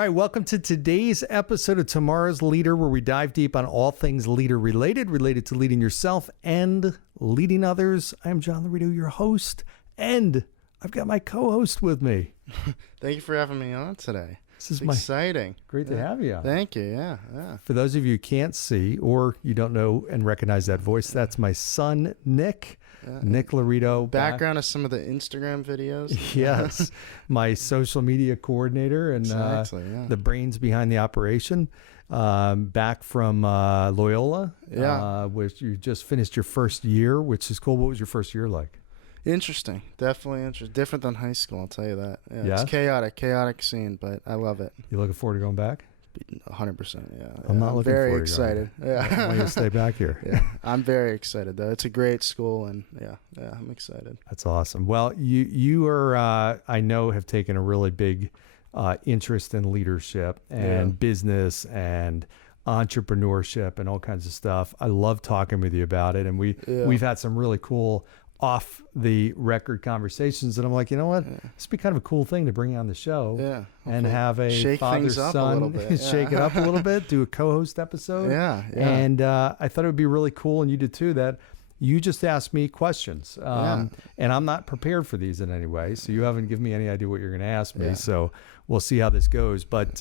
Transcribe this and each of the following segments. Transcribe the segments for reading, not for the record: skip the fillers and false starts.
right, welcome to today's episode of Tomorrow's Leader, where we dive deep on all things leader related to leading yourself and leading others. I'm John Laurito, your host, and I've got my co-host with me. Thank you for having me on today. This is exciting. Great to have you. Thank you. Yeah. For those of you who can't see or you don't know and recognize that voice, that's my son, Nick. Nick Laurito. Background of some of the Instagram videos. Yes. My social media coordinator and the brains behind the operation. Back from Loyola. Which you just finished your first year, which is cool. What was your first year like? Interesting. Definitely interesting. Different than high school, I'll tell you that. Yeah. It's chaotic scene, but I love it. You looking forward to going back? 100%, yeah. I'm not looking very forward excited. To I want you to stay back here. Yeah, I'm very excited, though. It's a great school, and I'm excited. That's awesome. Well, you are, I know, have taken a really big interest in leadership and business and entrepreneurship and all kinds of stuff. I love talking with you about it, and we've had some really cool off the record conversations, and I'm like, you know what, this would be kind of a cool thing to bring on the show and have a father-son shake it up a little bit, do a co-host episode. And I thought it would be really cool, and you did too, that you just asked me questions, and I'm not prepared for these in any way, so you haven't given me any idea what you're going to ask me, so we'll see how this goes, but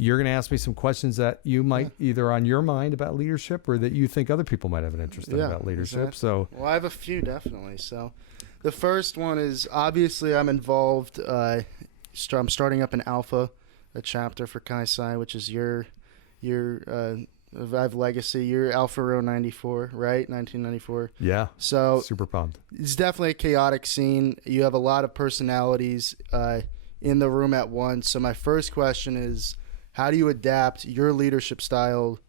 you're going to ask me some questions that you might either on your mind about leadership or that you think other people might have an interest in about leadership. Exactly. Well, I have a few, definitely. So the first one is, obviously I'm involved. I'm starting up an Alpha, a chapter for Kai-Sai, which is your I have legacy. You're Alpha Row 94, right? 1994. Yeah. So super pumped. It's definitely a chaotic scene. You have a lot of personalities in the room at once. So my first question is, how do you adapt your leadership style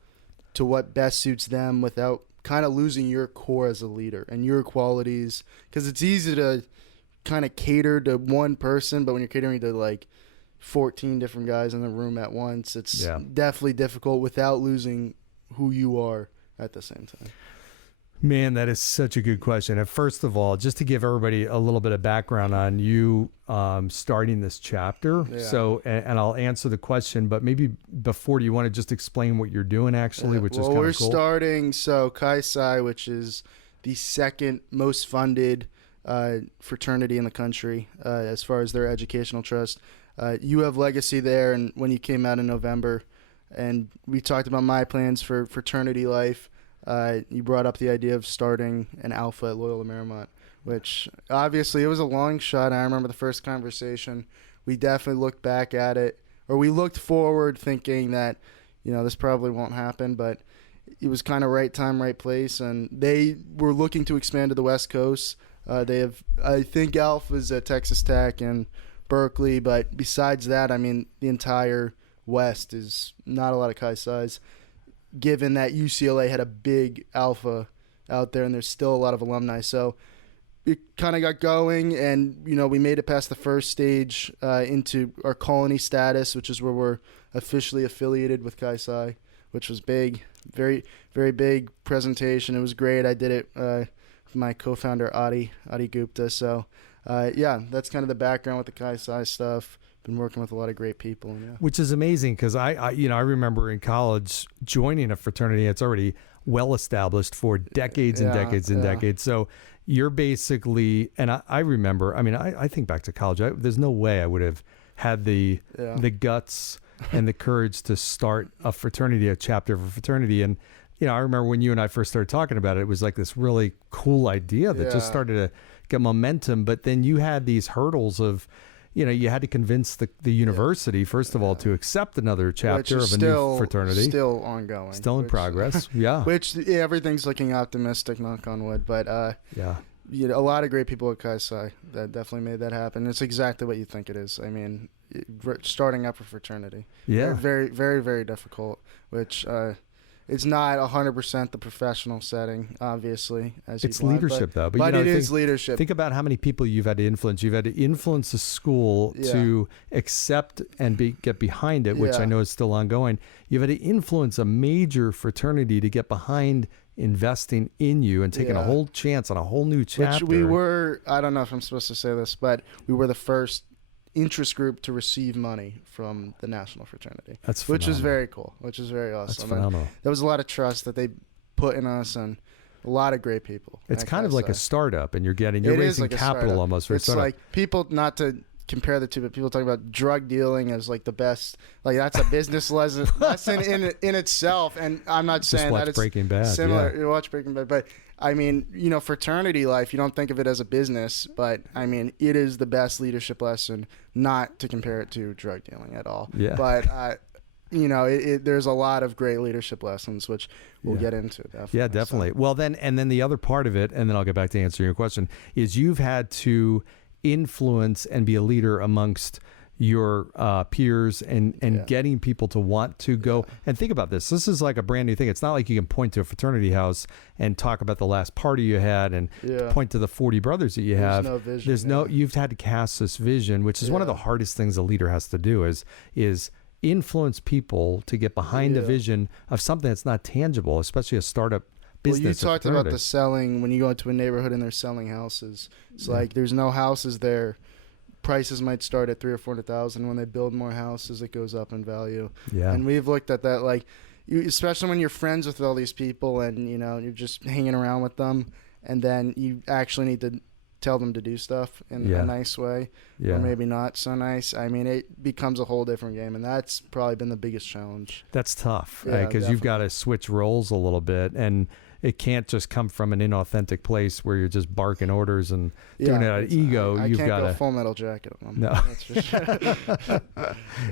to what best suits them without kind of losing your core as a leader and your qualities? Because it's easy to kind of cater to one person, but when you're catering to like 14 different guys in the room at once, it's definitely difficult without losing who you are at the same time. Man, that is such a good question. And first of all, just to give everybody a little bit of background on you starting this chapter. So, and I'll answer the question, but maybe before, do you want to just explain what you're doing actually, which is kind of cool? We're starting, Kai-Sai, which is the second most funded fraternity in the country as far as their educational trust. You have legacy there, and when you came out in November, and we talked about my plans for fraternity life, you brought up the idea of starting an Alpha at Loyola Marymount, which obviously it was a long shot. I remember the first conversation. We definitely looked back at it, or we looked forward thinking that, this probably won't happen, but it was kind of right time, right place, and they were looking to expand to the West Coast. They have, I think, Alpha's at Texas Tech and Berkeley, but besides that, I mean, the entire West is not a lot of Kai-Sais, given that UCLA had a big Alpha out there and there's still a lot of alumni. So it kind of got going, and, we made it past the first stage into our colony status, which is where we're officially affiliated with Kai-Sai, which was big, very, very big presentation. It was great. I did it with my co-founder, Adi Gupta. So, that's kind of the background with the Kai-Sai stuff. Been working with a lot of great people, which is amazing, because I remember in college joining a fraternity. It's already well established for decades and decades and decades. So you're basically, and I remember, I think back to college. There's no way I would have had the guts and the courage to start a fraternity, a chapter of a fraternity. And I remember when you and I first started talking about it, it was like this really cool idea that just started to get momentum. But then you had these hurdles of, you had to convince the university, first of all, to accept another chapter of a new fraternity. Still ongoing. Still in progress, Which everything's looking optimistic, knock on wood. But, a lot of great people at Kai-Sai that definitely made that happen. It's exactly what you think it is. I mean, starting up a fraternity. Yeah. Very, very, very difficult, which... it's not 100% the professional setting, obviously. It's leadership, though. But it is leadership. Think about how many people you've had to influence. You've had to influence a school to accept and get behind it, which I know is still ongoing. You've had to influence a major fraternity to get behind investing in you and taking a whole chance on a whole new chapter. Which we were, I don't know if I'm supposed to say this, but we were the first interest group to receive money from the national fraternity. That's which was phenomenal. very cool, which is very awesome. That's And phenomenal. there was a lot of trust that they put in us, and a lot of great people. It's kind of like a startup, and you're raising like a capital startup. almost for a It's startup. like people, not to compare the two, but people talk about drug dealing as like the best, like that's a business lesson in itself. And I'm not Just saying watch that it's Breaking Bad. similar. Yeah. You watch Breaking Bad, but I mean, fraternity life, you don't think of it as a business, but I mean, it is the best leadership lesson, not to compare it to drug dealing at all. Yeah. But there's a lot of great leadership lessons, which we'll get into. Definitely. Yeah, definitely. So, Well, then the other part of it, and then I'll get back to answering your question, is you've had to influence and be a leader amongst your peers and getting people to want to go and think about this. This is like a brand new thing. It's not like you can point to a fraternity house and talk about the last party you had and point to the 40 brothers that you have. no vision. You've had to cast this vision, which is one of the hardest things a leader has to do is influence people to get behind a vision of something that's not tangible, especially a startup business. Well, you talked about fraternity. the selling, when you go into a neighborhood and they're selling houses. It's like there's no houses there. Prices might start at $300,000 or $400,000. When they build more houses, it goes up in value. Yeah. And we've looked at that, like, especially when you're friends with all these people and you're just hanging around with them, and then you actually need to tell them to do stuff in a nice way, or maybe not so nice. I mean, it becomes a whole different game, and that's probably been the biggest challenge. That's tough, Yeah, because you've got to switch roles a little bit, and it can't just come from an inauthentic place where you're just barking orders and doing it out of ego. I You've can't got go to Full Metal Jacket on them. No. That's for sure.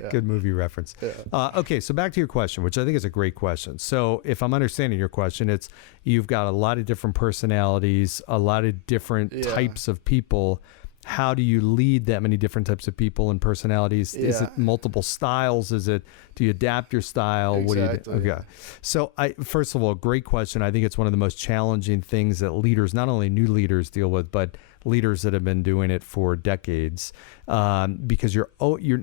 Good movie reference. Yeah. Okay, so back to your question, which I think is a great question. So if I'm understanding your question, it's you've got a lot of different personalities, a lot of different types of people. How do you lead that many different types of people and personalities? Is it multiple styles? Do you adapt your style? Exactly. What do you do? Okay. So first of all, great question. I think it's one of the most challenging things that leaders, not only new leaders, deal with, but leaders that have been doing it for decades, because you're always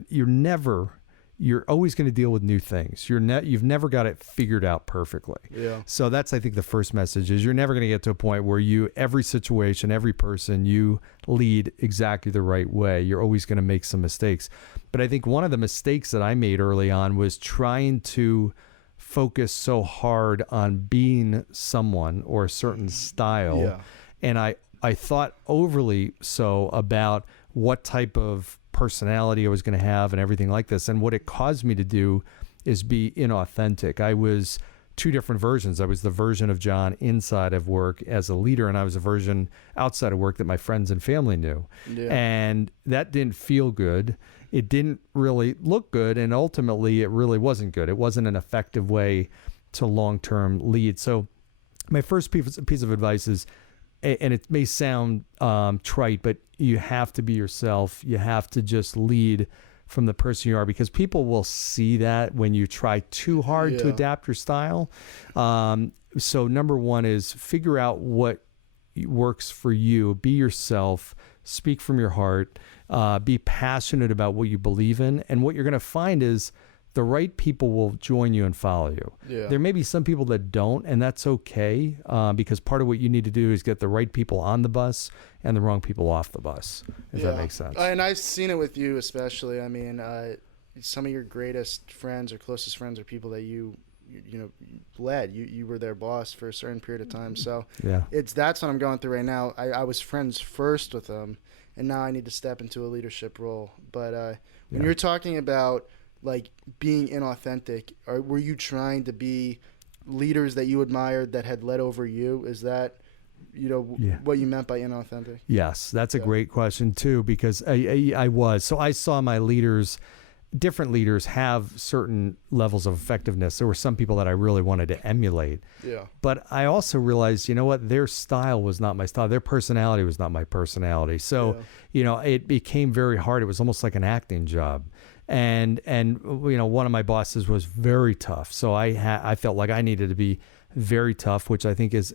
going to deal with new things. You've never got it figured out perfectly. Yeah. So that's, I think, the first message is you're never going to get to a point where every situation, every person, you lead exactly the right way. You're always going to make some mistakes. But I think one of the mistakes that I made early on was trying to focus so hard on being someone or a certain style. Yeah. And I thought overly so about what type of personality I was going to have and everything like this. And what it caused me to do is be inauthentic. I was two different versions. I was the version of John inside of work as a leader, and I was a version outside of work that my friends and family knew. Yeah. And that didn't feel good. It didn't really look good. And ultimately, it really wasn't good. It wasn't an effective way to long-term lead. So my first piece of advice is, and it may sound trite, but you have to be yourself. You have to just lead from the person you are, because people will see that when you try too hard to adapt your style. So number one is figure out what works for you. Be yourself. Speak from your heart. Be passionate about what you believe in. And what you're going to find is the right people will join you and follow you. Yeah. There may be some people that don't, and that's okay, because part of what you need to do is get the right people on the bus and the wrong people off the bus, if that makes sense. And I've seen it with you especially. I mean, some of your greatest friends or closest friends are people that you led. You were their boss for a certain period of time. So that's what I'm going through right now. I was friends first with them, and now I need to step into a leadership role. But when you're talking about like being inauthentic, were you trying to be leaders that you admired that had led over you? Is that what you meant by inauthentic? Yes, that's a great question too, because I was. So I saw my leaders, different leaders, have certain levels of effectiveness. There were some people that I really wanted to emulate. Yeah. But I also realized, their style was not my style. Their personality was not my personality. So, it became very hard. It was almost like an acting job. And one of my bosses was very tough. So I felt like I needed to be very tough, which I think is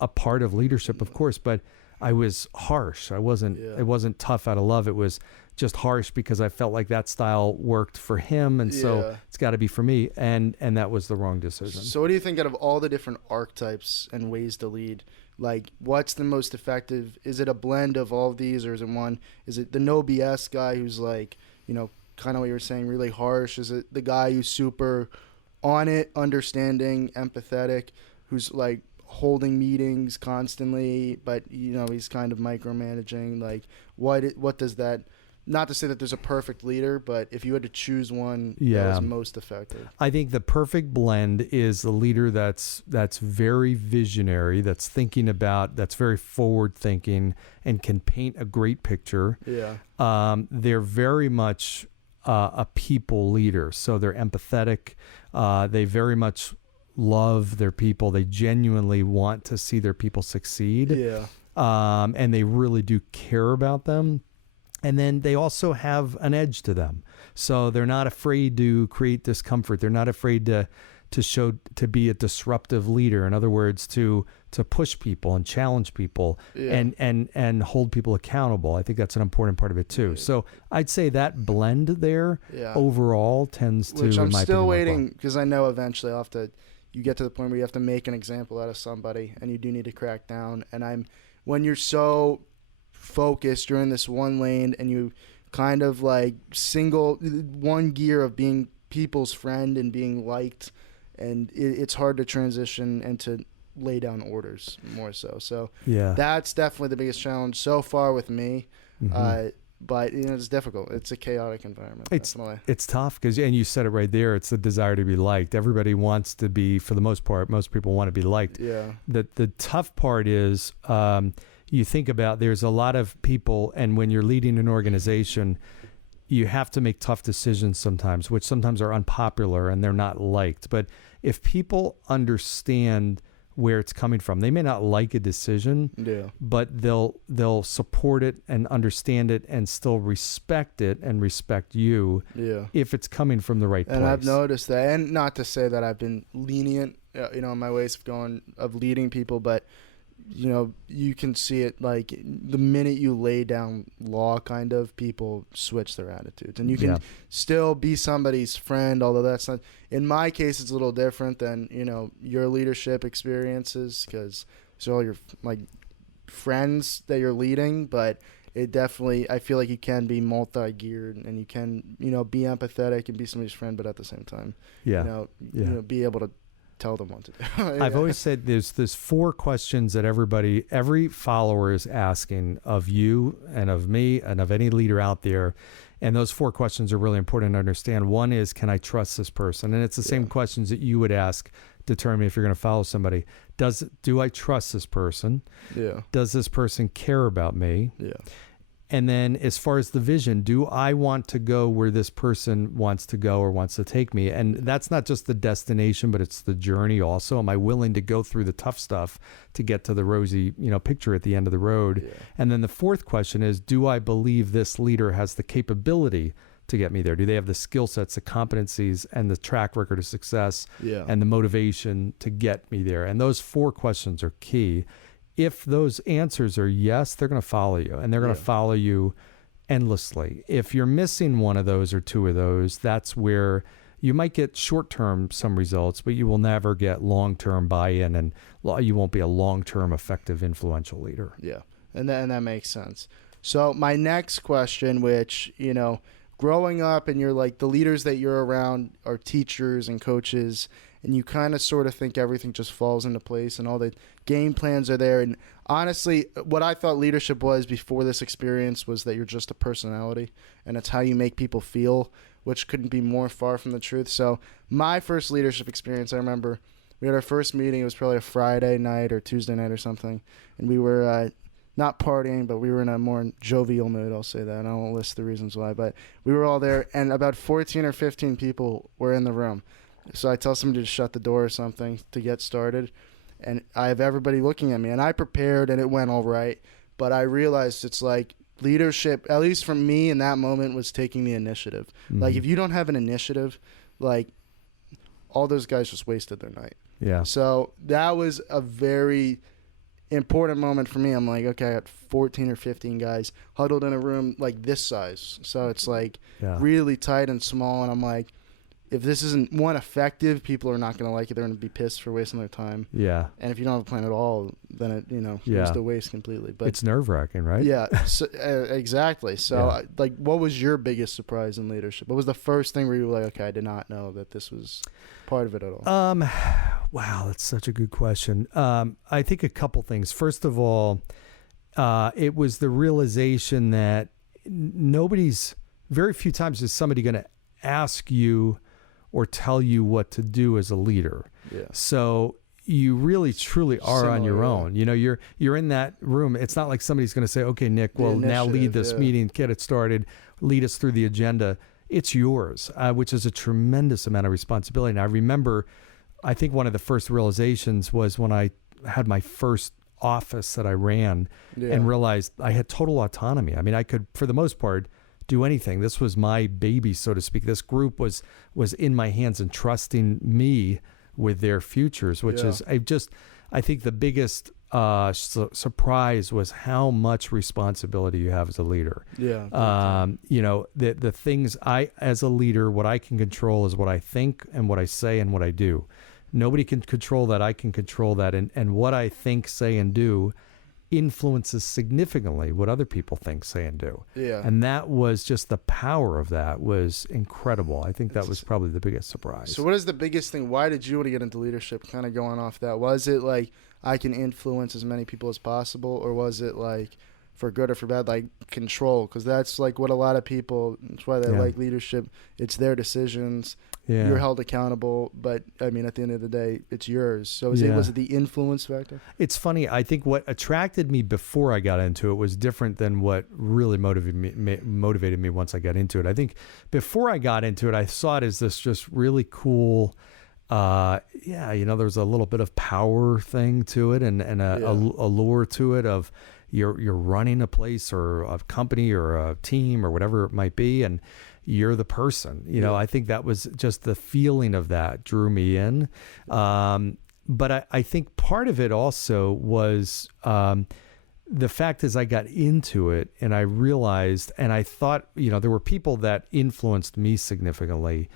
a part of leadership, of course, but I was harsh. It wasn't tough out of love. It was just harsh because I felt like that style worked for him, and so it's got to be for me, and that was the wrong decision. So what do you think out of all the different archetypes and ways to lead? Like, what's the most effective? Is it a blend of all of these, or is it one? Is it the no BS guy who's like, kind of what you were saying, really harsh? Is it the guy who's super on it, understanding, empathetic, who's like holding meetings constantly, but he's kind of micromanaging? Like, what does that? Not to say that there's a perfect leader, but if you had to choose one that was most effective. I think the perfect blend is a leader that's very visionary, that's very forward thinking, and can paint a great picture. Yeah. They're very much a people leader, so they're empathetic. They very much love their people. They genuinely want to see their people succeed. Yeah. And they really do care about them. And then they also have an edge to them. So they're not afraid to create discomfort. They're not afraid to be a disruptive leader. In other words, to push people and challenge people and hold people accountable. I think that's an important part of it too. So I'd say that blend there overall tends to, which I'm in my still opinion, waiting, because I know eventually you get to the point where you have to make an example out of somebody, and you do need to crack down. And when you're so focused, you're in this one lane, and you kind of like one gear of being people's friend and being liked, and it's hard to transition and to lay down orders more so that's definitely the biggest challenge so far with me. But it's difficult. It's a chaotic environment. It's tough because, and you said it right there, it's the desire to be liked. Everybody wants to be, for the most part, most people want to be liked. The tough part is you think about, there's a lot of people, and when you're leading an organization, you have to make tough decisions sometimes, which sometimes are unpopular and they're not liked. But if people understand where it's coming from, they may not like a decision, but they'll support it and understand it and still respect it and respect you if it's coming from the right place. And I've noticed that, and not to say that I've been lenient, in my ways of leading people, but you can see it, like the minute you lay down law, kind of, people switch their attitudes, and you can still be somebody's friend, although that's not, in my case, it's a little different than, your leadership experiences, because it's all your like friends that you're leading, but it definitely, I feel like you can be multi-geared, and you can, be empathetic and be somebody's friend, but at the same time, be able to tell them what to do. I've always said there's 4 questions that every follower is asking of you and of me and of any leader out there. And those 4 questions are really important to understand. One is, can I trust this person? And it's the same questions that you would ask, determine if you're going to follow somebody. Do I trust this person? Does this person care about me? And then as far as the vision, do I want to go where this person wants to go or wants to take me? And that's not just the destination, but it's the journey also. Am I willing to go through the tough stuff to get to the rosy, picture at the end of the road? And then the 4th question is, do I believe this leader has the capability to get me there? Do they have the skill sets, the competencies, and the track record of success and the motivation to get me there? And those 4 questions are key. If those answers are yes, they're going to follow you, and they're going to follow you endlessly. If you're missing one of those or 2 of those, that's where you might get short-term some results, but you will never get long-term buy-in, and you won't be a long-term effective, influential leader. And that makes sense. So my next question, which, growing up, and you're like, the leaders that you're around are teachers and coaches, and you kind of sort of think everything just falls into place and all the game plans are there. And honestly, what I thought leadership was before this experience was that you're just a personality, and it's how you make people feel, which couldn't be more far from the truth. So my first leadership experience, I remember we had our first meeting. It was probably a Friday night or Tuesday night or something, and we were not partying, but we were in a more jovial mood, I'll say that. I won't list the reasons why, but we were all there, and about 14 or 15 people were in the room. So I tell somebody to shut the door or something to get started, and I have everybody looking at me, and I prepared, and it went all right, but I realized it's like leadership, at least for me in that moment, was taking the initiative. Like, if you don't have an initiative, like, all those guys just wasted their night. So that was a very important moment for me. I'm like, okay, I got 14 or 15 guys huddled in a room like this size. So it's like really tight and small. And I'm like, if this isn't one effective, people are not going to like it. They're going to be pissed for wasting their time. Yeah. And if you don't have a plan at all, then it, it's a waste completely. But it's nerve-wracking, right? Yeah, so, exactly. So like, what was your biggest surprise in leadership? What was the first thing where you were like, okay, I did not know that this was part of it at all? Wow, that's such a good question. I think a couple things. First of all, it was the realization that very few times is somebody going to ask you or tell you what to do as a leader. Yeah. So you really truly are on your own. You're in that room. It's not like somebody's going to say, okay, Nick, well, now lead this meeting, get it started, lead us through the agenda. It's yours, which is a tremendous amount of responsibility. And I remember, I think one of the first realizations was when I had my first office that I ran and realized I had total autonomy. I mean, I could, for the most part, do anything. This was my baby, so to speak. This group was in my hands and trusting me with their futures, which is, I think the biggest surprise was how much responsibility you have as a leader. Yeah. The things as a leader, what I can control is what I think and what I say and what I do. Nobody can control that. I can control that. And what I think, say, and do influences significantly what other people think, say, and do. Yeah. And that was just the power of that was incredible. I think that was probably the biggest surprise. So what is the biggest thing? Why did you want to get into leadership? Kind of going off that. Was it like, I can influence as many people as possible? Or was it like, for good or for bad, like control? Because that's like what a lot of people, that's why they like leadership. It's their decisions. Yeah. You're held accountable, but I mean, at the end of the day, it's yours. So was it the influence factor? It's funny. I think what attracted me before I got into it was different than what really motivated me once I got into it. I think before I got into it, I saw it as this just really cool, there's a little bit of power thing to it and a allure to it of you're running a place or a company or a team or whatever it might be, and you're the person. I think that was just the feeling of that drew me in. But I think part of it also was the fact is I got into it and I realized, and I thought, there were people that influenced me significantly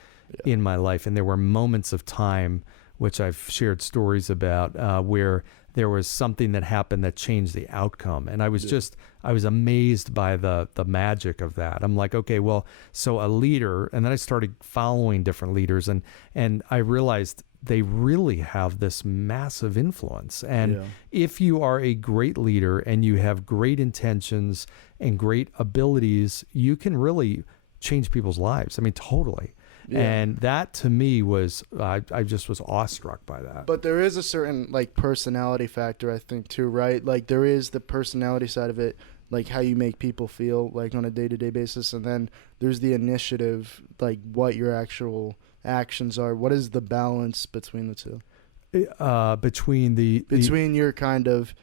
in my life. And there were moments of time, which I've shared stories about, where there was something that happened that changed the outcome. And I was I was amazed by the magic of that. I'm like, okay, well, so a leader, and then I started following different leaders and I realized they really have this massive influence. And if you are a great leader and you have great intentions and great abilities, you can really change people's lives. I mean, totally. Yeah. And that to me was, I just was awestruck by that. But there is a certain like personality factor, I think, too, right? Like there is the personality side of it, like how you make people feel like on a day-to-day basis. And then there's the initiative, like what your actual actions are. What is the balance between the two? Between your kind of,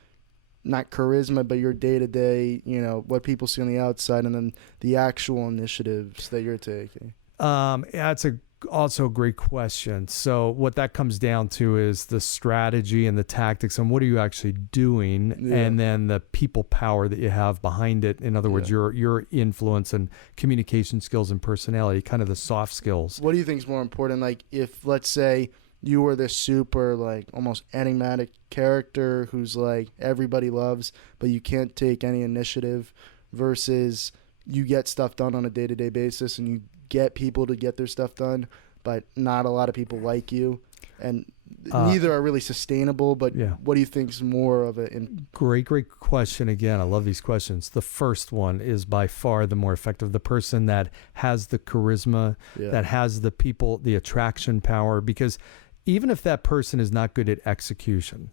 not charisma, but your day-to-day, what people see on the outside, and then the actual initiatives that you're taking. That's also a great question. So what that comes down to is the strategy and the tactics and what are you actually doing, and then the people power that you have behind it. In other words, your influence and communication skills and personality, kind of the soft skills. What do you think is more important? Like if, let's say, you were this super like almost enigmatic character who's like everybody loves, but you can't take any initiative, versus you get stuff done on a day-to-day basis and you get people to get their stuff done, but not a lot of people like you, and neither are really sustainable. But what do you think is more of it? Great question. Again, I love these questions. The first one is by far the more effective. The person that has the charisma, that has the people, the attraction power, because even if that person is not good at execution,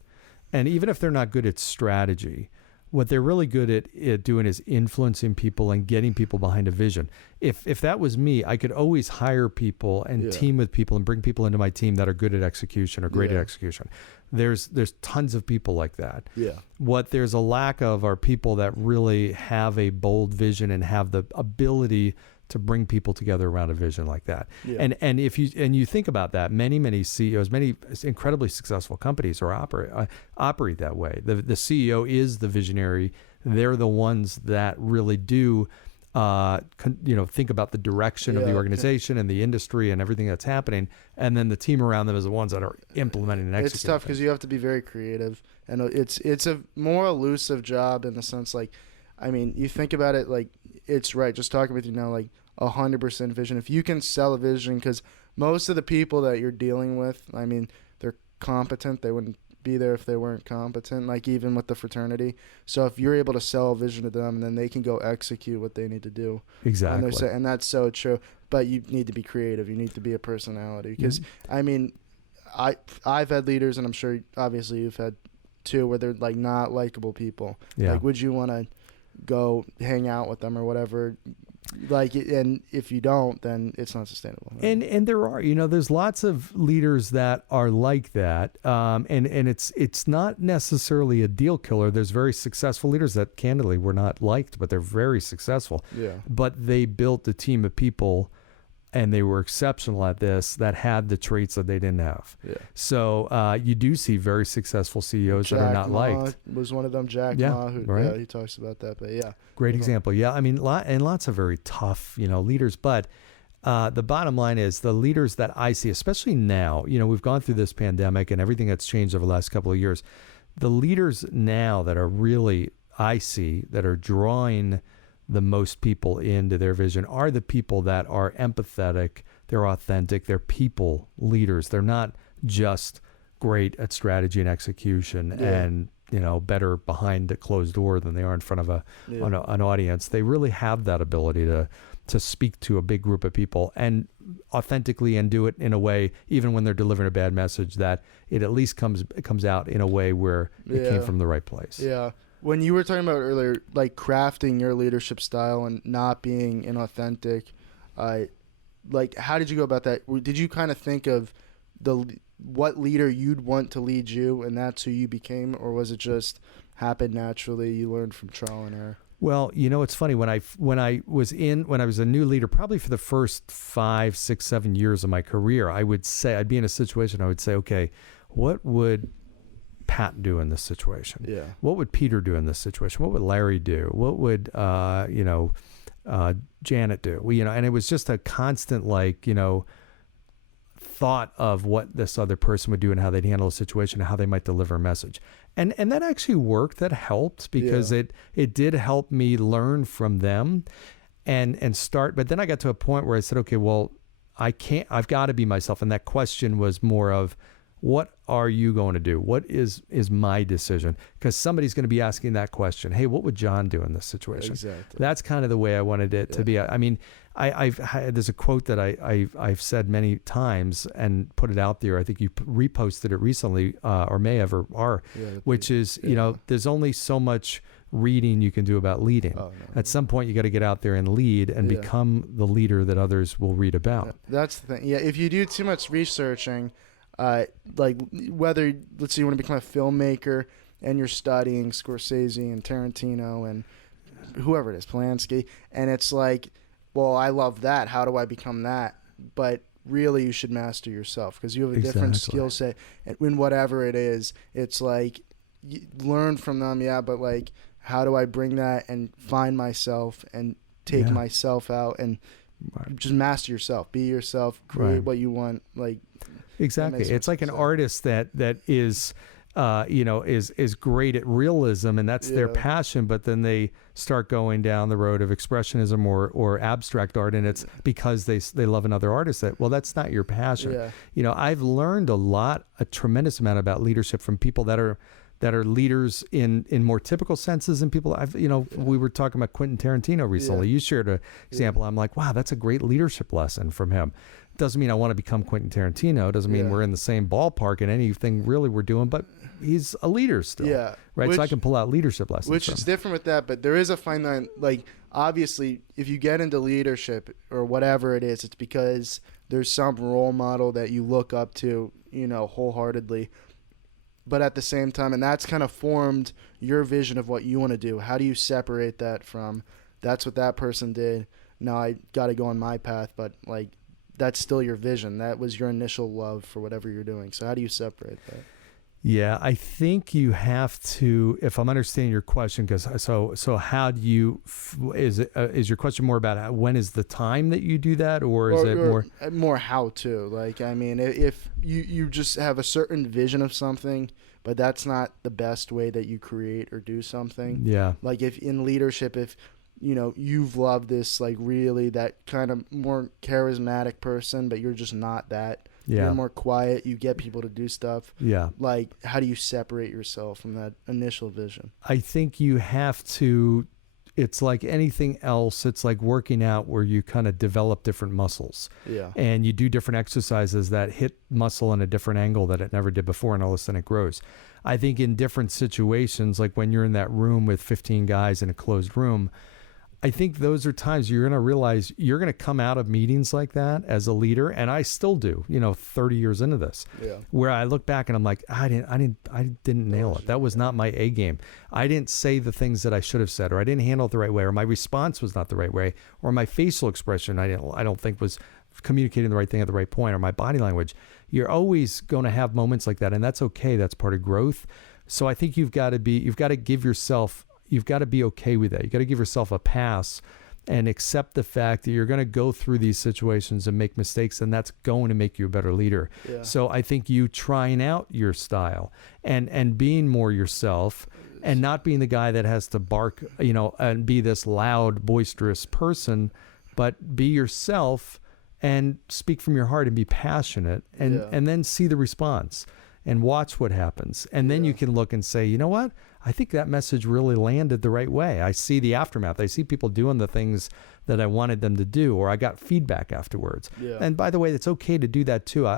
and even if they're not good at strategy, what they're really good at doing is influencing people and getting people behind a vision. If that was me, I could always hire people and team with people and bring people into my team that are good at execution or great at execution. There's tons of people like that. Yeah. What there's a lack of are people that really have a bold vision and have the ability to bring people together around a vision like that. Yeah. And if you think about that, many CEOs, many incredibly successful companies operate that way. The CEO is the visionary. They're the ones that really do think about the direction of the organization and the industry and everything that's happening, and then the team around them is the ones that are implementing and executing. It's tough because you have to be very creative, and it's a more elusive job in the sense, like, I mean, you think about it, like, it's right. Just talking with you now, like 100% vision. If you can sell a vision, because most of the people that you're dealing with, I mean, they're competent. They wouldn't be there if they weren't competent, like even with the fraternity. So if you're able to sell a vision to them, then they can go execute what they need to do. Exactly. And that's so true. But you need to be creative. You need to be a personality. Because, I mean, I've had leaders, and I'm sure obviously you've had too, where they're like not likable people. Yeah. Like, would you want to go hang out with them or whatever? Like, and if you don't, then it's not sustainable. And there are, there's lots of leaders that are like that. And it's not necessarily a deal killer. There's very successful leaders that candidly were not liked, but they're very successful. Yeah. But they built a team of people, and they were exceptional at this, that had the traits that they didn't have. Yeah. So you do see very successful CEOs that are not liked. Was one of them, Jack Ma, who he talks about that. But yeah. Great example. Yeah, I mean, lots of very tough, leaders. But the bottom line is the leaders that I see, especially now, we've gone through this pandemic and everything that's changed over the last couple of years. The leaders now that are really, I see, that are drawing the most people into their vision are the people that are empathetic, they're authentic, they're people leaders. They're not just great at strategy and execution and better behind a closed door than they are in front of an audience. They really have that ability to speak to a big group of people and authentically, and do it in a way, even when they're delivering a bad message, that it at least comes out in a way where it came from the right place. Yeah. When you were talking about earlier, like crafting your leadership style and not being inauthentic, like how did you go about that? Did you kind of think of what leader you'd want to lead you, and that's who you became, or was it just happened naturally? You learned from trial and error. Well, it's funny, when I was a new leader, probably for the first 5, 6, 7 years of my career, I'd be in a situation, I would say, okay, what would Pat do in this situation? Yeah. What would Peter do in this situation? What would Larry do? What would Janet do? And it was just a constant thought of what this other person would do and how they'd handle a situation and how they might deliver a message. And that actually worked. That helped because it did help me learn from them and start. But then I got to a point where I said, okay, well, I've got to be myself. And that question was more of, what are you going to do? What is my decision? Because somebody's going to be asking that question. Hey, what would John do in this situation? Exactly. That's kind of the way I wanted it to be. I mean, there's a quote that I've said many times and put it out there. I think you reposted it recently, or may have, or are, which is, there's only so much reading you can do about leading. Oh, no. At some point, you got to get out there and lead and become the leader that others will read about. That's the thing. Yeah, if you do too much researching, like whether, let's say you want to become a filmmaker and you're studying Scorsese and Tarantino and whoever it is, Polanski, and it's like, well, I love that. How do I become that? But really, you should master yourself because you have a different skill set in whatever it is. It's like, you learn from them, but like, how do I bring that and find myself and take myself out and just master yourself, be yourself, create what you want, like. Exactly. It's like an artist that is, is great at realism, and that's their passion, but then they start going down the road of expressionism or abstract art, and it's because they love another artist that's not your passion. Yeah. I've learned a tremendous amount about leadership from people that are leaders in more typical senses, and people we were talking about Quentin Tarantino recently. You shared an example. I'm like, wow, that's a great leadership lesson from him. Doesn't mean I want to become Quentin Tarantino. Doesn't mean we're in the same ballpark in anything really we're doing, but he's a leader still. Yeah. Right. So I can pull out leadership lessons. Which is different with that, but there is a fine line. Like, obviously, if you get into leadership or whatever it is, it's because there's some role model that you look up to, wholeheartedly. But at the same time, and that's kind of formed your vision of what you want to do. How do you separate that from, that's what that person did, no, I got to go on my path, but like that's still your vision. That was your initial love for whatever you're doing. So how do you separate that? Yeah, I think you have to, if I'm understanding your question, because so how do you, is your question more about when is the time that you do that, or is it more how to? Like, I mean, if you just have a certain vision of something, but that's not the best way that you create or do something. Yeah. Like if in leadership, if you've loved this, like really that kind of more charismatic person, but you're just not that. Yeah. You're more quiet. You get people to do stuff. Yeah. Like, how do you separate yourself from that initial vision? I think you have to, it's like anything else. It's like working out where you kind of develop different muscles. Yeah. And you do different exercises that hit muscle in a different angle that it never did before, and all of a sudden it grows. I think in different situations, like when you're in that room with 15 guys in a closed room, I think those are times you're going to realize you're going to come out of meetings like that as a leader. And I still do, 30 years into this, where I look back and I'm like, I didn't nail it. That was not my A game. I didn't say the things that I should have said, or I didn't handle it the right way, or my response was not the right way, or my facial expression, I don't think was communicating the right thing at the right point, or my body language. You're always going to have moments like that. And that's okay. That's part of growth. So I think you've got to be okay with that. You got to give yourself a pass and accept the fact that you're going to go through these situations and make mistakes, and that's going to make you a better leader. Yeah. So I think you trying out your style and being more yourself and not being the guy that has to bark, and be this loud, boisterous person, but be yourself and speak from your heart and be passionate and then see the response and watch what happens. And then you can look and say, you know what? I think that message really landed the right way. I see the aftermath. I see people doing the things that I wanted them to do, or I got feedback afterwards. Yeah. And by the way, it's okay to do that too.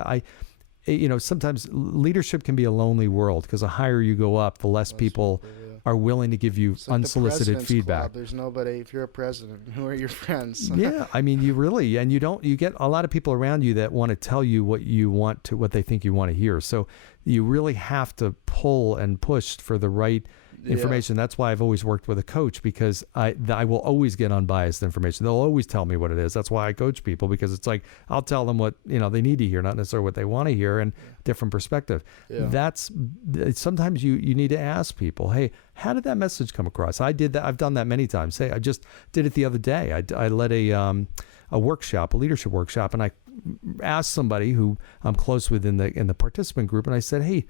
Sometimes leadership can be a lonely world, because the higher you go up, the less people are willing to give you unsolicited feedback. Club. There's nobody. If you're a president, who are your friends? Yeah, I mean, you get a lot of people around you that want to tell you what they think you want to hear. So you really have to pull and push for the right information. That's why I've always worked with a coach, because I will always get unbiased information. They'll always tell me what it is. That's why I coach people, because it's like I'll tell them what they need to hear, not necessarily what they want to hear, and different perspective. That's sometimes you need to ask people, hey, how did that message come across? I did that. I've done that many times. Hey, I just did it the other day. I led a workshop, a leadership workshop, and I asked somebody who I'm close with in the participant group, and I said, hey,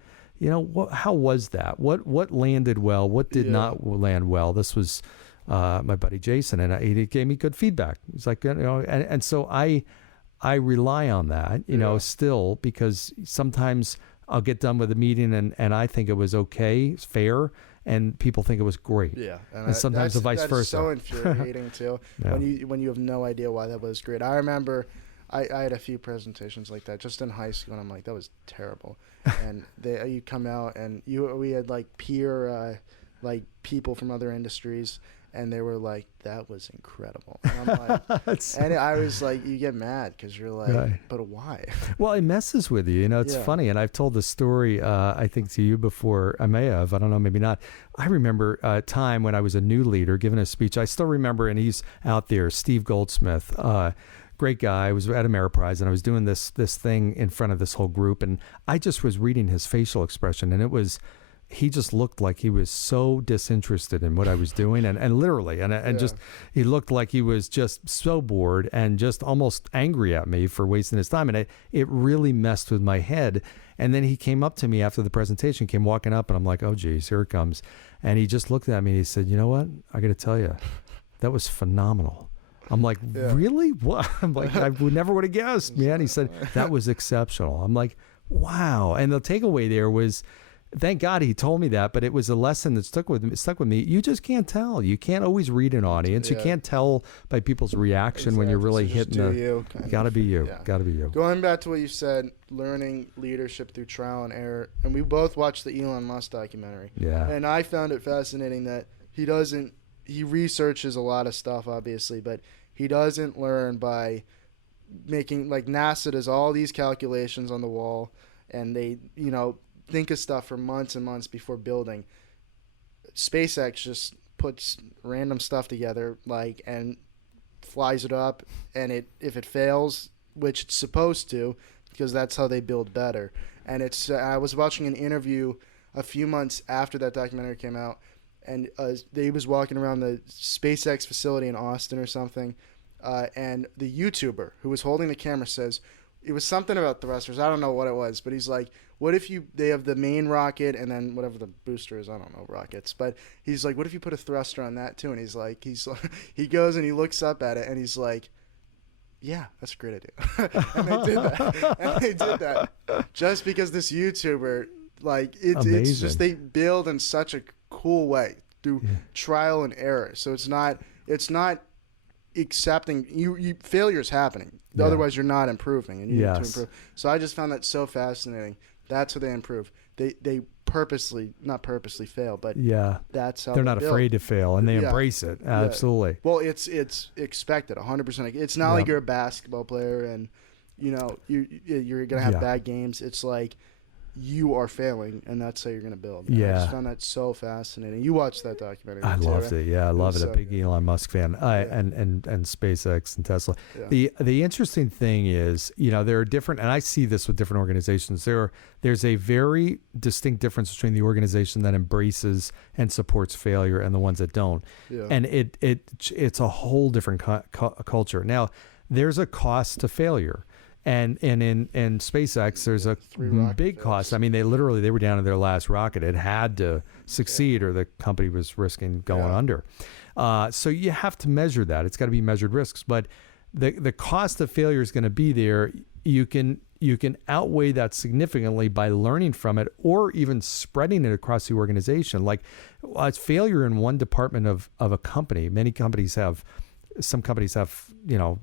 how was that? What landed well? What did not land well? This was my buddy Jason, and he gave me good feedback. He's like, and so I rely on that, still, because sometimes I'll get done with a meeting and I think it was okay, it's fair, and people think it was great. Yeah, and sometimes the vice versa. That's so infuriating too. When you have no idea why that was great. I remember I had a few presentations like that just in high school, and I'm like, that was terrible. And you come out and we had like peer like people from other industries, and they were like, that was incredible. And I'm like, and I was like, you get mad because you're like, but why? Well, it messes with you. It's funny. And I've told the story, I think to you before. I may have, I don't know, maybe not. I remember a time when I was a new leader giving a speech. I still remember, and he's out there, Steve Goldsmith, great guy. I was at Ameriprise, and I was doing this thing in front of this whole group, and I just was reading his facial expression, and he just looked like he was so disinterested in what I was doing, and literally, and just he looked like he was just so bored and just almost angry at me for wasting his time, and it really messed with my head. And then he came up to me after the presentation, came walking up, and I'm like, oh geez, here it comes. And he just looked at me and he said, you know what? I got to tell you, that was phenomenal. I'm like, really? What? I'm like, I never would have guessed, man. He said, that was exceptional. I'm like, wow. And the takeaway there was, thank God he told me that, but it was a lesson that stuck with me. You just can't tell. You can't always read an audience. You can't tell by people's reaction when you're really hitting gotta be you. Gotta be you. Going back to what you said, learning leadership through trial and error. And we both watched the Elon Musk documentary. Yeah. And I found it fascinating that he researches a lot of stuff, obviously, but he doesn't learn by making, like, NASA does all these calculations on the wall, and they, think of stuff for months and months before building. SpaceX just puts random stuff together, and flies it up, and if it fails, which it's supposed to, because that's how they build better. And it's I was watching an interview a few months after that documentary came out, and they was walking around the SpaceX facility in Austin or something, and the YouTuber who was holding the camera says, it was something about thrusters. I don't know what it was, but he's like, what if they have the main rocket and then whatever the booster is, I don't know rockets, but he's like, what if you put a thruster on that too? And he goes and he looks up at it and he's like, yeah, that's a great idea. And they did that just because this YouTuber, like, it's just, they build in such a cool way through trial and error. So it's not accepting you failure is happening. Otherwise you're not improving, and you need to improve. So I just found that so fascinating. That's how they improve. They not purposely fail, but that's how they're not afraid to fail, and they embrace it. Absolutely. Well, it's expected 100%. It's not like you're a basketball player and you're gonna have bad games. It's like you are failing, and that's how you're going to build. And I just found that so fascinating. You watched that documentary. I loved it. Yeah, I love it. A big Elon Musk fan. And SpaceX and Tesla. Yeah. The interesting thing is, there are different, and I see this with different organizations. There's a very distinct difference between the organization that embraces and supports failure and the ones that don't. Yeah. And it's a whole different culture. Now, there's a cost to failure. And in SpaceX, there's a big cost. I mean, they were down to their last rocket. It had to succeed, or the company was risking going under. So you have to measure that. It's got to be measured risks. But the cost of failure is going to be there. You can outweigh that significantly by learning from it, or even spreading it across the organization. Like, it's failure in one department of a company. Some companies have,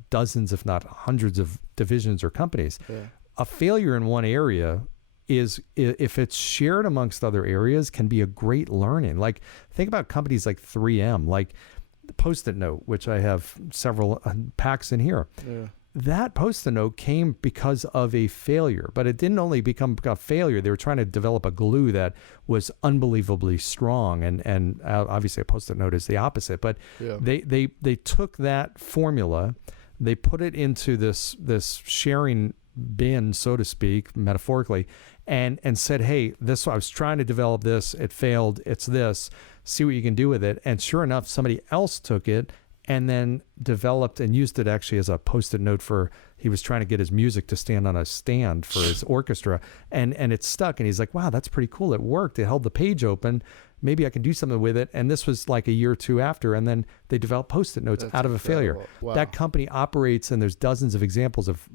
dozens, if not hundreds of divisions or companies. Yeah. A failure in one area is, if it's shared amongst other areas, can be a great learning. Like, think about companies like 3M, like the Post-it note, which I have several packs in here. Yeah. That Post-it note came because of a failure, but it didn't only become a failure. They were trying to develop a glue that was unbelievably strong, and obviously a Post-it note is the opposite. But they took that formula, they put it into this sharing bin, so to speak, metaphorically, and said, hey, I was trying to develop this, it failed, it's this, see what you can do with it. And sure enough, somebody else took it and then developed and used it actually as a Post-it note he was trying to get his music to stand on a stand for his orchestra, and it stuck, and he's like, wow, that's pretty cool. It worked. It held the page open. Maybe I can do something with it. And this was like a year or two after, and then they developed Post-it notes out of a failure. Wow. That company operates, and there's dozens of examples of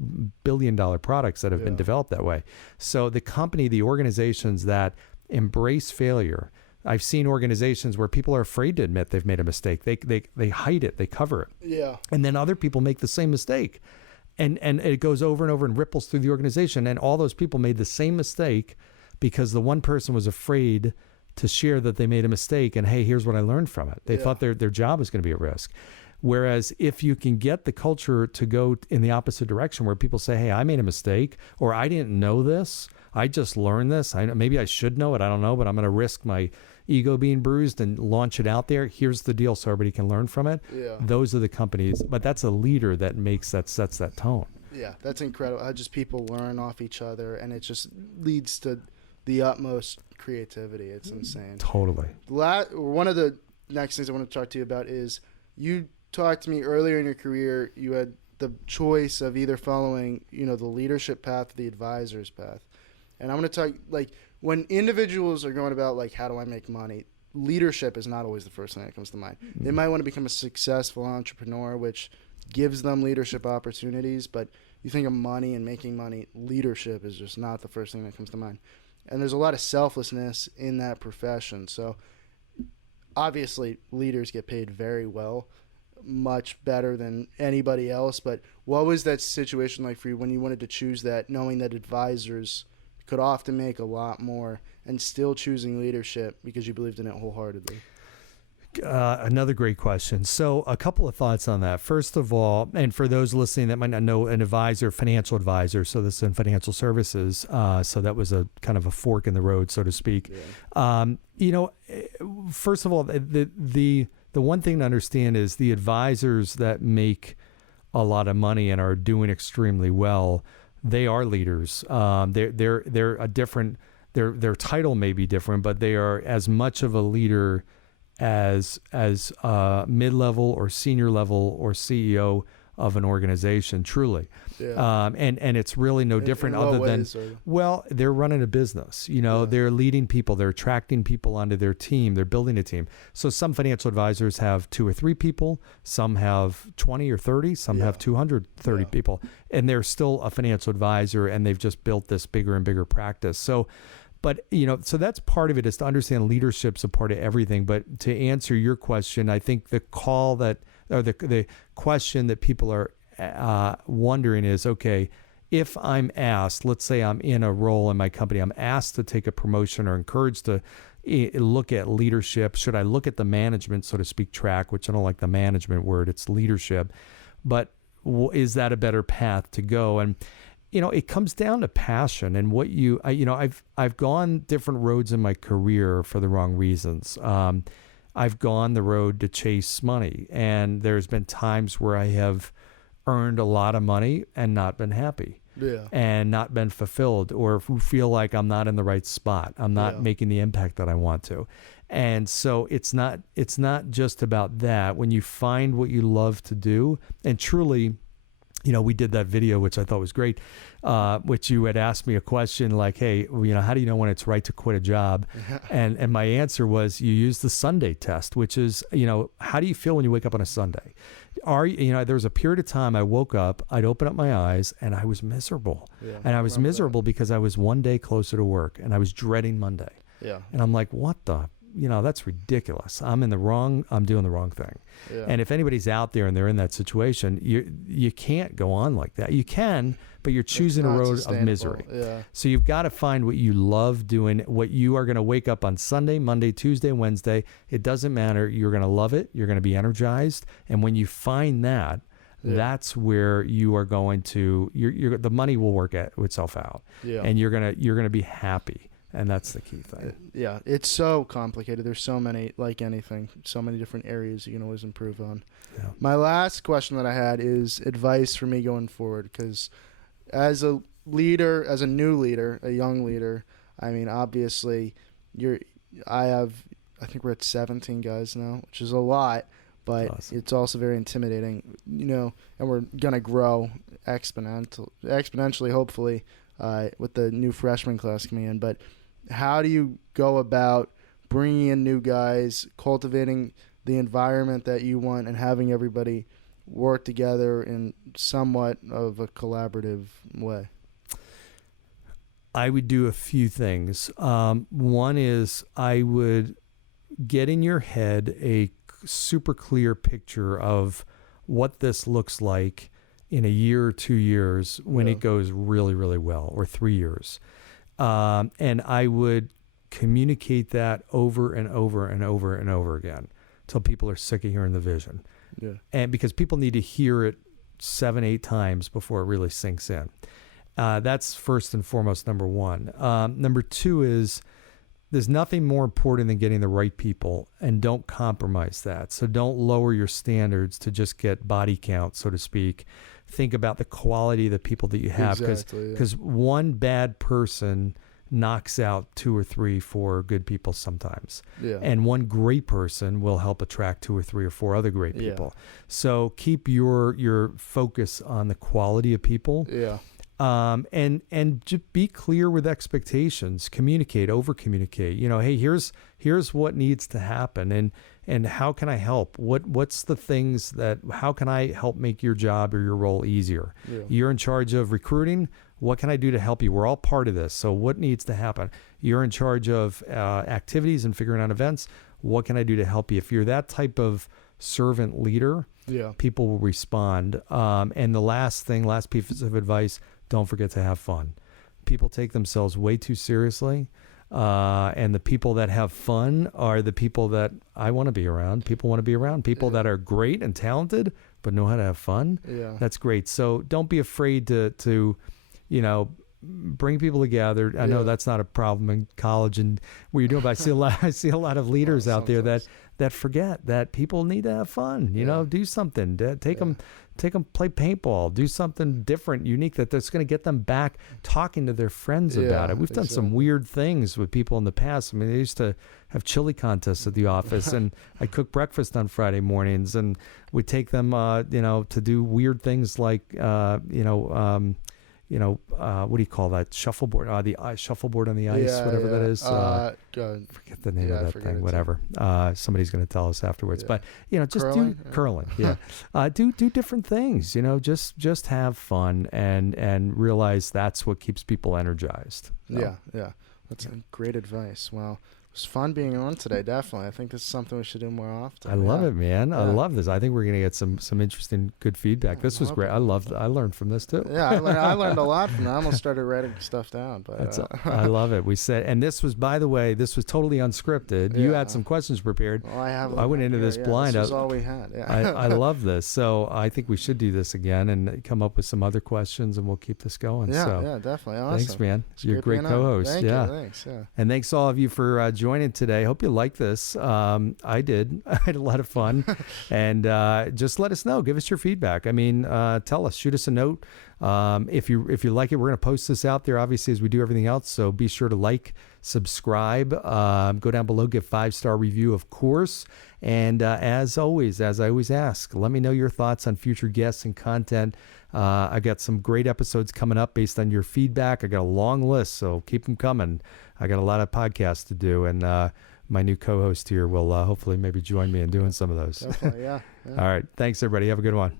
billion-dollar products that have been developed that way. So the organizations that embrace failure, I've seen organizations where people are afraid to admit they've made a mistake. They hide it, they cover it. Yeah. And then other people make the same mistake. And it goes over and over and ripples through the organization. And all those people made the same mistake because the one person was afraid to share that they made a mistake, and hey, here's what I learned from it. They thought their job was going to be at risk. Whereas if you can get the culture to go in the opposite direction, where people say, hey, I made a mistake, or I didn't know this, I just learned this. Maybe I should know it. I don't know, but I'm going to risk my ego being bruised and launch it out there. Here's the deal, so everybody can learn from it. Yeah. Those are the companies, but that's a leader that sets that tone. Yeah, that's incredible. How just people learn off each other, and it just leads to the utmost creativity. It's insane. Totally. One of the next things I want to talk to you about is, you talked to me earlier in your career. You had the choice of either following, the leadership path or the advisor's path. And I'm going to talk, like, when individuals are going about, like, how do I make money, leadership is not always the first thing that comes to mind. Mm-hmm. They might want to become a successful entrepreneur, which gives them leadership opportunities. But you think of money and making money, leadership is just not the first thing that comes to mind. And there's a lot of selflessness in that profession. So obviously leaders get paid very well, much better than anybody else. But what was that situation like for you when you wanted to choose that, knowing that advisors could often make a lot more, and still choosing leadership because you believed in it wholeheartedly? Another great question. So a couple of thoughts on that. First of all, and for those listening that might not know, an advisor, financial advisor, so this is in financial services. So that was a kind of a fork in the road, so to speak. Yeah. First of all, the one thing to understand is the advisors that make a lot of money and are doing extremely well, they are leaders. They're a different. Their title may be different, but they are as much of a leader as mid-level or senior level or CEO of an organization, truly. Yeah. And it's really no different in other what than, ways well, they're running a business, you know, Yeah. they're leading people, they're attracting people onto their team, they're building a team. So some financial advisors have 2 or 3 people, some have 20 or 30, some Yeah. have 230 Yeah. people, and they're still a financial advisor, and they've just built this bigger and bigger practice. So, but, you know, so that's part of it, is to understand leadership's a part of everything. But to answer your question, I think the call that, or the question that people are wondering is, okay, if I'm asked, let's say I'm in a role in my company, I'm asked to take a promotion or encouraged to look at leadership. Should I look at the management, so to speak, track, which I don't like the management word, it's leadership. But is that a better path to go? And you know, it comes down to passion and what I've gone different roads in my career for the wrong reasons. I've gone the road to chase money, and there's been times where I have earned a lot of money and not been happy. Yeah. And not been fulfilled, or feel like I'm not in the right spot. I'm not making the impact that I want to. And so it's not just about that. When you find what you love to do, and truly, you know, we did that video, which I thought was great, which you had asked me a question like, hey, you know, how do you know when it's right to quit a job? And my answer was, you use the Sunday test, which is, you know, how do you feel when you wake up on a Sunday? There was a period of time I woke up, I'd open up my eyes, and I was miserable. Yeah, and I was miserable because I was one day closer to work, and I was dreading Monday. Yeah. And I'm like, what the? You know, that's ridiculous. I'm doing the wrong thing. Yeah. And if anybody's out there and they're in that situation, you can't go on like that. You can, but you're choosing a road of misery. Yeah. So you've got to find what you love doing, what you are going to wake up on Sunday, Monday, Tuesday, Wednesday. It doesn't matter. You're going to love it. You're going to be energized. And when you find that, that's where you are going to, the money will work itself out. Yeah. And you're going to be happy. And that's the key thing. Yeah, it's so complicated. There's so many, like anything, so many different areas you can always improve on. Yeah. My last question that I had is advice for me going forward, because as a leader, as a new leader, a young leader, I mean, obviously, I think we're at 17 guys now, which is a lot, but awesome. It's also very intimidating, you know, and we're going to grow exponentially, hopefully, with the new freshman class coming in. But how do you go about bringing in new guys, cultivating the environment that you want, and having everybody work together in somewhat of a collaborative way? I would do a few things. One is I would get in your head a super clear picture of what this looks like in a year or 2 years when it goes really, really well, or 3 years. And I would communicate that over and over and over and over again till people are sick of hearing the vision. Yeah. And because people need to hear it 7-8 times before it really sinks in. That's first and foremost, number one. Number two is there's nothing more important than getting the right people, and don't compromise that. So don't lower your standards to just get body count, so to speak. Think about the quality of the people that you have, because one bad person knocks out 2 or 3, 4 good people sometimes. Yeah. And one great person will help attract 2 or 3 or 4 other great people. So keep your focus on the quality of people. Yeah. And just be clear with expectations, over communicate, you know, hey, here's what needs to happen. And how can I help? What's the things how can I help make your job or your role easier? Yeah. You're in charge of recruiting. What can I do to help you? We're all part of this. So what needs to happen? You're in charge of activities and figuring out events. What can I do to help you? If you're that type of servant leader, people will respond. And the last piece of advice, don't forget to have fun. People take themselves way too seriously. And the people that have fun are the people that I want to be around. People want to be around people that are great and talented, but know how to have fun. Yeah. That's great. So don't be afraid to bring people together. I know that's not a problem in college and where you're doing, but I see a lot of leaders out there that forget that people need to have fun, you know, do something, take take them play paintball, do something different, unique that's going to get them back talking to their friends about it. We've done some weird things with people in the past. I mean, they used to have chili contests at the office, and I cook breakfast on Friday mornings, and we take them, to do weird things like, what do you call that? Shuffleboard, the shuffleboard on the ice, whatever that is. Forget the name of that thing, whatever. Somebody's going to tell us afterwards. But, just curling? Do curling. Yeah. Do different things, just have fun and realize that's what keeps people energized. Yeah. That's great advice. Wow. It was fun being on today, definitely. I think this is something we should do more often. I love it, man. Yeah. I love this. I think we're going to get some interesting, good feedback. This was great. I learned from this too. Yeah, I learned a lot from that. I almost started writing stuff down. But I love it. We said, and this was, by the way, totally unscripted. You had some questions prepared. Well, I went into this blind. This was all we had. Yeah. I love this. So I think we should do this again and come up with some other questions, and we'll keep this going. Yeah, definitely. Awesome. Thanks, man. You're a great co-host. Thank you. Thanks. Yeah. And thanks all of you for joining today. Hope you like this. I did. I had a lot of fun. And just let us know. Give us your feedback. I mean, tell us. Shoot us a note. If you like it, we're going to post this out there, obviously, as we do everything else. So be sure to like, subscribe, go down below, give 5-star review, of course. And as I always ask, let me know your thoughts on future guests and content. I got some great episodes coming up based on your feedback. I got a long list, so keep them coming. I got a lot of podcasts to do, and my new co-host here will hopefully maybe join me in doing some of those. Definitely, yeah. All right. Thanks, everybody. Have a good one.